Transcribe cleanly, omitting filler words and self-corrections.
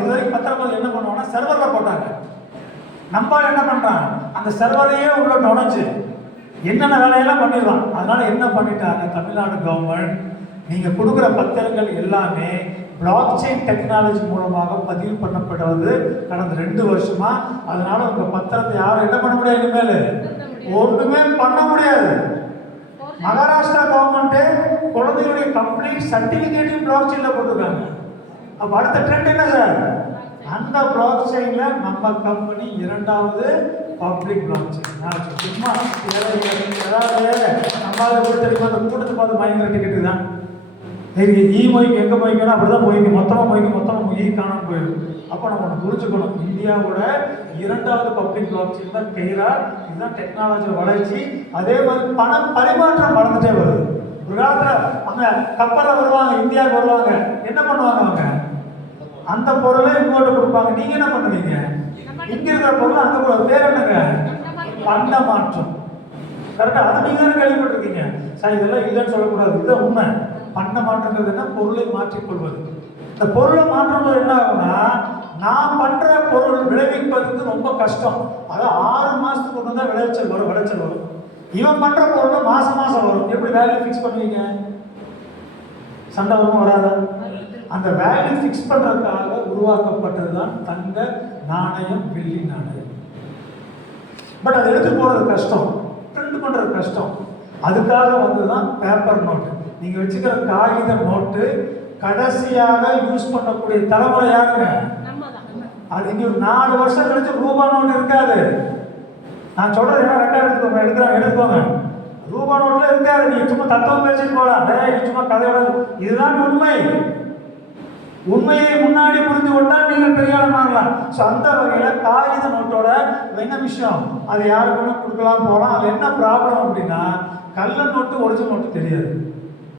இதுவரைக்கும் பத்திரம் என்ன பண்ணுவாங்கன்னா சர்வரில் போட்டாங்க. நம்ம என்ன பண்ணுறான், அந்த சர்வரையே உள்ள நுழைஞ்சு என்னென்ன வேலையெல்லாம் பண்ணிடலாம். அதனால என்ன பண்ணிட்டாங்க தமிழ்நாடு கவர்மெண்ட், நீங்கள் கொடுக்குற பத்திரங்கள் எல்லாமே பிளாக் செயின் டெக்னாலஜி மூலமாக பதிவு பண்ணப்படுவது கடந்த 2 வருஷமா. அதனால உங்க பத்திரத்தை யாரும் என்ன பண்ண முடியாது, இனிமேல் ஒன்றுமே பண்ண முடியாது. மகாராஷ்டிரா கவர்மெண்ட்டே குழந்தைகளுடைய கம்ப்ளீட் சர்டிஃபிகேட்டையும் பிளாக் செயின்ல போட்டிருக்காங்க. அப்போ அடுத்த ட்ரெண்ட் என்ன சார், அந்த பிளாக் செயின்ல நம்ம கம்பெனி 2வது பப்ளிக் பிளாக் செயின். சும்மா ஏதாவது நம்மளால தெரியுமா, அந்த கூட்டத்தை பார்த்து பயங்கர டிக்கெட்டு தான் மொய்க்கு எங்கே மொய்க்கணும் அப்படிதான் மொய்க்கு மொத்தமாக மொய் காணாமல் போயிடும். அப்போ நம்ம புரிஞ்சுக்கணும், இந்தியாவோட 2வது பப்ளிக் பிளாக் செயின் தான் கெய்ரா. இதுதான் டெக்னாலஜி வளர்ச்சி. அதே மாதிரி பண பரிமாற்றம் வளர்ந்துட்டே வருது. ஒரு காலத்தில் அவங்க கப்பலில் வருவாங்க, இந்தியாவுக்கு வருவாங்க, என்ன பண்ணுவாங்க அவங்க அந்த பொருளை இங்கோட்டு கொடுப்பாங்க. நீங்க என்ன பண்ணுவீங்க, இங்க இருக்கிற பொருள் அங்க போற பேர் என்னங்க, பண்ட மாற்றம். கரெக்டா, அதை நீங்க தானே கேள்விப்பட்டிருக்கீங்க சார். இதெல்லாம் இல்லைன்னு சொல்லக்கூடாது, இதுதான் உண்மை. பண்ட மாற்றங்கிறது என்ன, பொருளை மாற்றிக்கொள்வது. இந்த பொருளை மாற்றும்போது என்ன ஆகும்னா, நான் பண்ற பொருள் விளைவிப்பதற்கு ரொம்ப கஷ்டம். அதாவது 6 மாசத்துக்கு ஒன்று தான் விளைச்சல் வரும். இவன் பண்ற பொருள் மாசம் வரும். எப்படி வேல்யூ ஃபிக்ஸ் பண்ணுவீங்க, சண்டை வருமா வராதா? அந்த வேல்யூ ஃபிக்ஸ் பண்றதுக்காக உருவாக்கப்பட்டது தான் தங்க நாணயம், வெள்ளி நாணயம். பட் அதை எடுத்து போறது கஷ்டம், பிரிண்ட் பண்றது கஷ்டம். அதுக்காக வந்துதான் பேப்பர் நோட்டு. நீங்க வச்சுக்கிற காகித நோட்டு கடைசியாக யூஸ் பண்ணக்கூடிய தலைமுறை யாருங்க, அது இங்க ஒரு 4 வருஷம் கழிச்சு ரூபா நோட்டு இருக்காது. நான் சொல்றேன், ஏன்னா ரெக்கார்ட் எடுத்துக்கோங்க. ரூபா நோட்ல இருக்காது. நீ சும்மா தத்துவம் பேசிட்டு போலாம், சும்மா கதையோட. இதுதான் உண்மை. உண்மையை முன்னாடி புரிந்து கொண்டால் நீங்கள் பெரிய ஆள் ஆகலாம். ஸோ அந்த வகையில் காகித நோட்டோட என்ன விஷயம், அது யாருக்கு வேணும் கொடுக்கலாம் போகலாம். அது என்ன ப்ராப்ளம் அப்படின்னா, கள்ள நோட்டு ஒரிஜினல் நோட்டு தெரியாது.